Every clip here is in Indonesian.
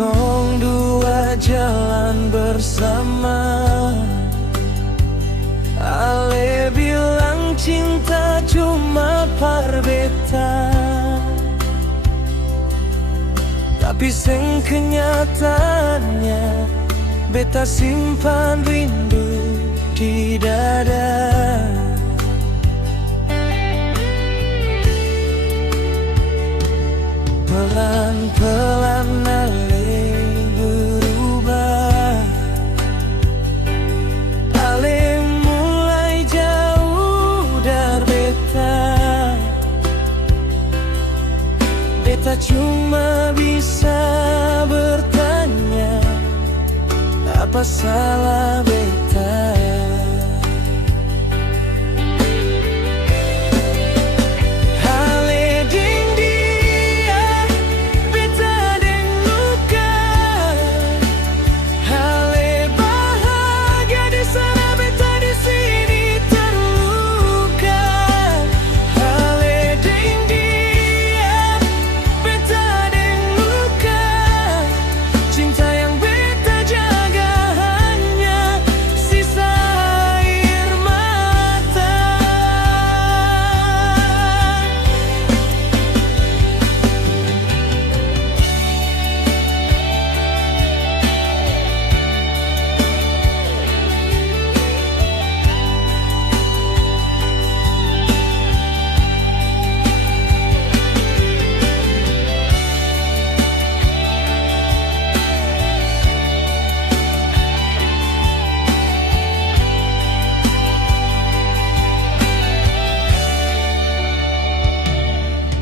tong dua jalan bersama. Ale bilang cinta cuma par beta, tapi sing kenyataannya beta simpan rindu di dada. Pelan-pelan ale berubah, ale mulai jauh dari beta. Beta cuma bisa bertanya, apa salah beta?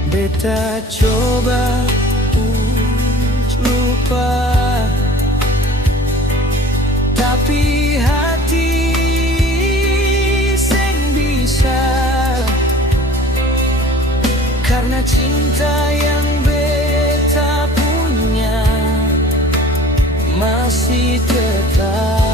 Beta coba lupa, tapi hati seng bisa, karena cinta yang beta punya masih tetap.